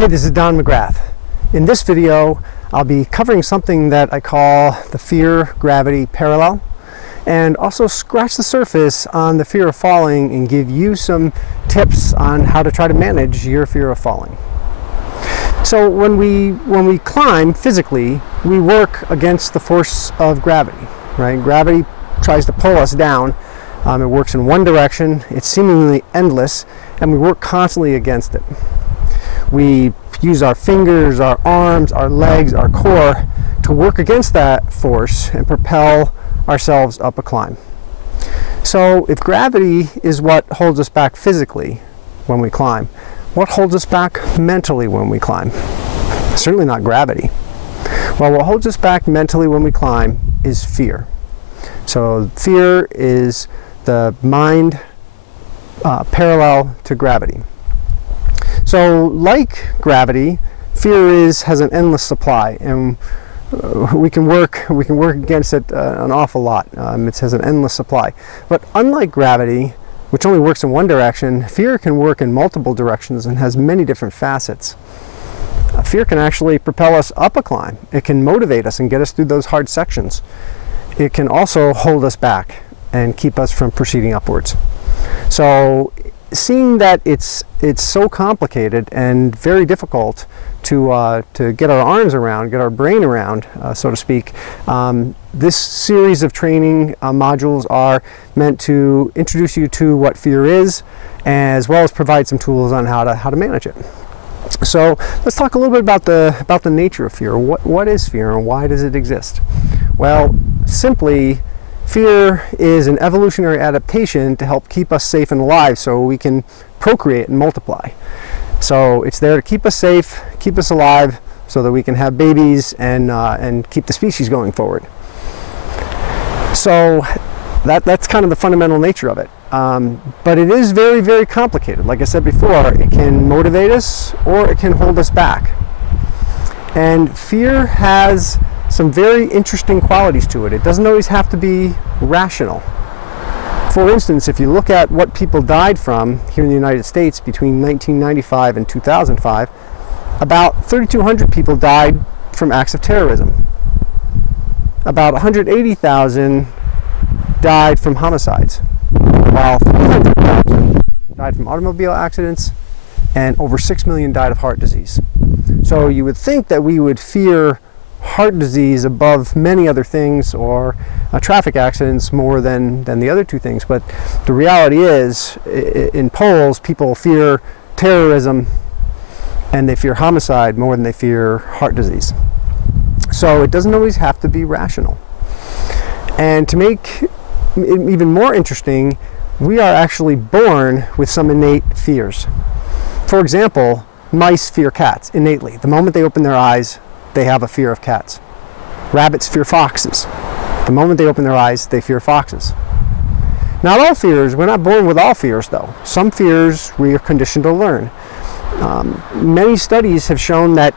Hey, this is Don McGrath. In this video, I'll be covering something that I call the fear-gravity parallel, and also scratch the surface on the fear of falling and give you some tips on how to try to manage your fear of falling. So when we climb physically, we work against the force of gravity, right? Gravity tries to pull us down. It works in one direction, it's seemingly endless, and we work constantly against it. We use our fingers, our arms, our legs, our core to work against that force and propel ourselves up a climb. So if gravity is what holds us back physically when we climb, what holds us back mentally when we climb? Certainly not gravity. Well, what holds us back mentally when we climb is fear. So fear is the mind parallel to gravity. So like gravity, fear has an endless supply, and we can work against it an awful lot. It has an endless supply. But unlike gravity, which only works in one direction, fear can work in multiple directions and has many different facets. Fear can actually propel us up a climb. It can motivate us and get us through those hard sections. It can also hold us back and keep us from proceeding upwards. So seeing that it's so complicated and very difficult to get our arms around, get our brain around, so to speak, this series of training modules are meant to introduce you to what fear is, as well as provide some tools on how to manage it. So let's talk a little bit about the nature of fear. What is fear and why does it exist? Well, simply, fear is an evolutionary adaptation to help keep us safe and alive so we can procreate and multiply. So it's there to keep us safe, keep us alive, so that we can have babies and keep the species going forward. So that's kind of the fundamental nature of it. But it is very, very complicated. Like I said before, it can motivate us or it can hold us back. And fear has some very interesting qualities to it. It doesn't always have to be rational. For instance, if you look at what people died from here in the United States between 1995 and 2005, about 3,200 people died from acts of terrorism. About 180,000 died from homicides, while 300,000 died from automobile accidents, and over 6 million died of heart disease. So you would think that we would fear heart disease above many other things, or traffic accidents more than the other two things. But the reality is, in polls, people fear terrorism and they fear homicide more than they fear heart disease. So it doesn't always have to be rational. And to make it even more interesting, we are actually born with some innate fears. For example, mice fear cats innately. The moment they open their eyes, they have a fear of cats. Rabbits fear foxes. The moment they open their eyes, they fear foxes. Not all fears, we're not born with all fears though. Some fears we are conditioned to learn. Many studies have shown that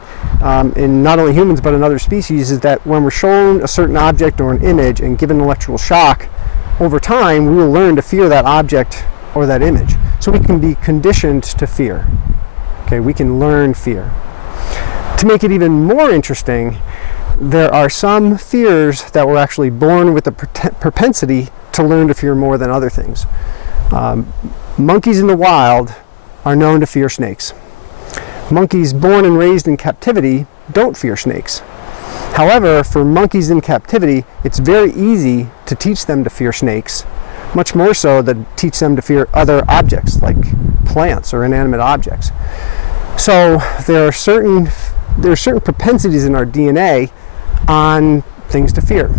in not only humans but in other species, is that when we're shown a certain object or an image and given an electrical shock, over time we will learn to fear that object or that image. So we can be conditioned to fear. Okay, we can learn fear. To make it even more interesting, there are some fears that we're actually born with the propensity to learn to fear more than other things. Monkeys in the wild are known to fear snakes. Monkeys born and raised in captivity don't fear snakes. However, for monkeys in captivity, it's very easy to teach them to fear snakes, much more so than teach them to fear other objects like plants or inanimate objects. So there are certain propensities in our DNA on things to fear.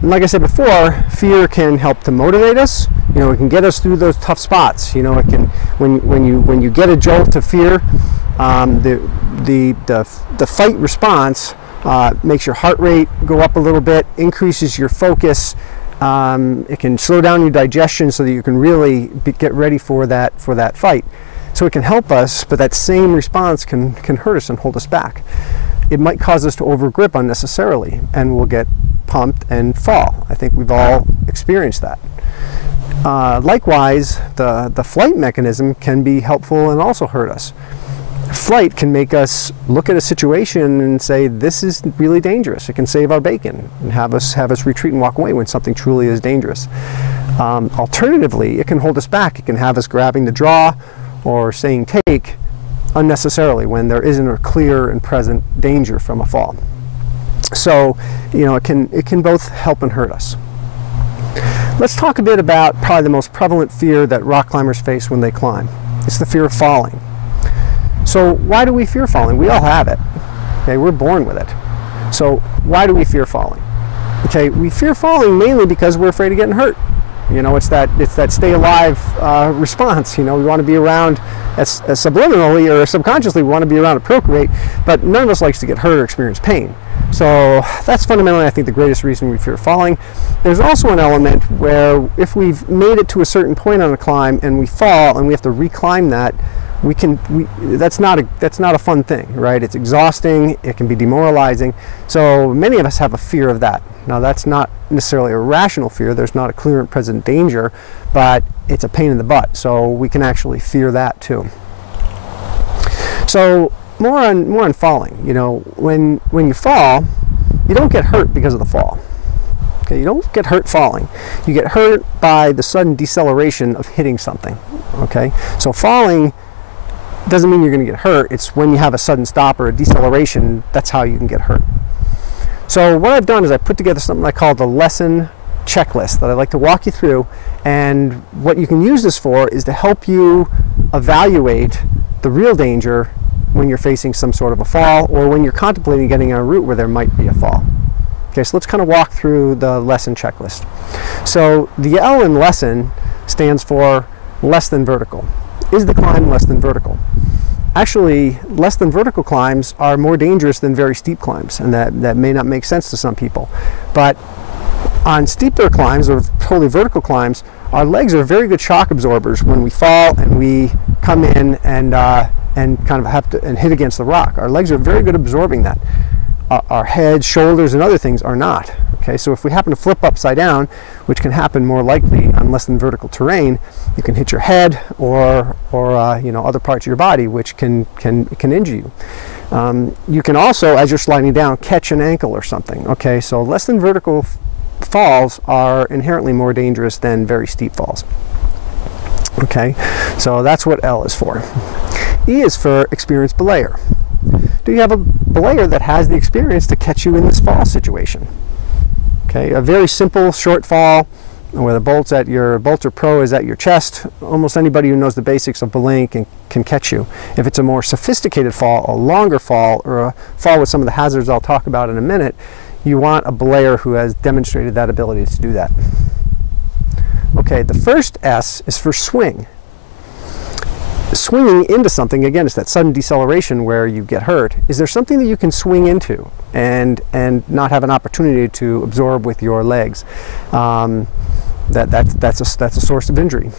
And like I said before, fear can help to motivate us. You know, it can get us through those tough spots. You know, it can, when you get a jolt of fear, the fight response makes your heart rate go up a little bit, increases your focus. It can slow down your digestion so that you can really get ready for that fight. So it can help us, but that same response can hurt us and hold us back. It might cause us to overgrip unnecessarily, and we'll get pumped and fall. I think we've all experienced that. Likewise, the flight mechanism can be helpful and also hurt us. Flight can make us look at a situation and say, this is really dangerous. It can save our bacon and have us retreat and walk away when something truly is dangerous. Alternatively, it can hold us back. It can have us grabbing the draw or saying take unnecessarily when there isn't a clear and present danger from a fall. So, you know, it can both help and hurt us. Let's talk a bit about probably the most prevalent fear that rock climbers face when they climb. It's the fear of falling. So why do we fear falling? We all have it. Okay, we're born with it. So why do we fear falling? Okay, we fear falling mainly because we're afraid of getting hurt. You know, it's that stay alive response. You know, we want to be around as subliminally or subconsciously, we want to be around to procreate, but none of us likes to get hurt or experience pain. So that's fundamentally, I think, the greatest reason we fear falling. There's also an element where if we've made it to a certain point on a climb and we fall and we have to reclimb that, that's not a fun thing, right? It's exhausting, it can be demoralizing. So many of us have a fear of that. Now that's not necessarily a rational fear, there's not a clear and present danger, but it's a pain in the butt, so we can actually fear that too. So more on falling. You know, when you fall, you don't get hurt because of the fall. Okay, you don't get hurt falling. You get hurt by the sudden deceleration of hitting something. Okay, so falling doesn't mean you're going to get hurt. It's when you have a sudden stop or a deceleration, that's how you can get hurt. So what I've done is I put together something I call the lesson checklist that I'd like to walk you through, and what you can use this for is to help you evaluate the real danger when you're facing some sort of a fall or when you're contemplating getting on a route where there might be a fall. Okay, so let's kind of walk through the lesson checklist. So the L in lesson stands for less than vertical. Is the climb less than vertical? Actually, less than vertical climbs are more dangerous than very steep climbs, and that may not make sense to some people. But on steeper climbs or totally vertical climbs, our legs are very good shock absorbers when we fall and we come in and kind of have to hit against the rock. Our legs are very good absorbing that. Our head, shoulders, and other things are not. Okay, so if we happen to flip upside down, which can happen more likely on less than vertical terrain, you can hit your head or you know, other parts of your body, which can injure you. You can also, as you're sliding down, catch an ankle or something. Okay, so less than vertical falls are inherently more dangerous than very steep falls. Okay, so that's what L is for. E is for experienced belayer. Do you have a belayer that has the experience to catch you in this fall situation? Okay, a very simple short fall where the bolt or pro is at your chest. Almost anybody who knows the basics of belaying can catch you. If it's a more sophisticated fall, a longer fall, or a fall with some of the hazards I'll talk about in a minute, you want a belayer who has demonstrated that ability to do that. Okay, the first S is for swing. Swinging into something, again, it's that sudden deceleration where you get hurt. Is there something that you can swing into and not have an opportunity to absorb with your legs? That's a source of injury.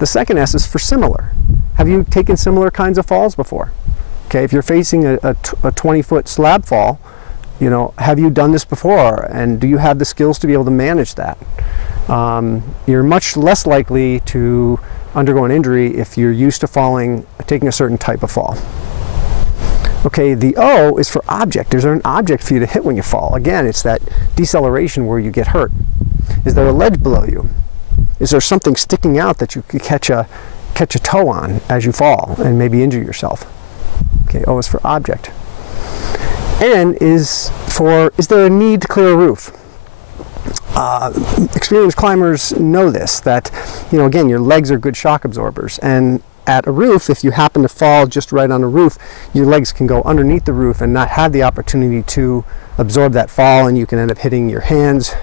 The second S is for similar. Have you taken similar kinds of falls before? Okay, if you're facing a 20-foot slab fall, you know, have you done this before, and do you have the skills to be able to manage that? You're much less likely to undergo an injury if you're used to falling, taking a certain type of fall. Okay, the O is for object. Is there an object for you to hit when you fall? Again, it's that deceleration where you get hurt. Is there a ledge below you? Is there something sticking out that you could catch a toe on as you fall and maybe injure yourself? Okay, O is for object. N is for, is there a need to clear a roof? Experienced climbers know this, that, you know, again, your legs are good shock absorbers, and at a roof, if you happen to fall just right on a roof, your legs can go underneath the roof and not have the opportunity to absorb that fall, and you can end up hitting your hands,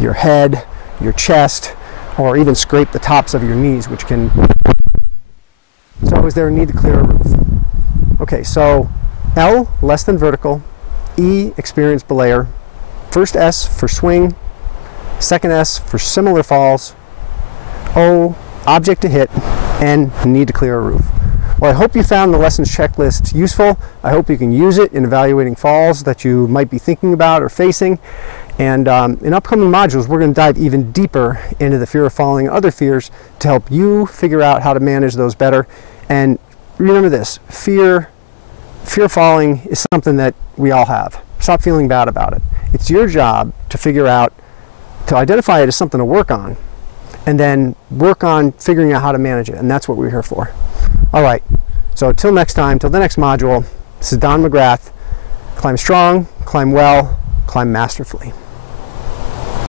your head, your chest, or even scrape the tops of your knees, which can... So is there a need to clear a roof? Okay, so L, less than vertical. E, experienced belayer. First S for swing. Second S for similar falls. O, object to hit. And need to clear a roof. Well, I hope you found the lessons checklist useful. I hope you can use it in evaluating falls that you might be thinking about or facing. And in upcoming modules, we're going to dive even deeper into the fear of falling and other fears to help you figure out how to manage those better and remember this, fear falling is something that we all have. Stop feeling bad about it. It's your job to figure out, to identify it as something to work on, and then work on figuring out how to manage it. And that's what we're here for. All right. So till next time, till the next module, this is Don McGrath. Climb strong, climb well, climb masterfully.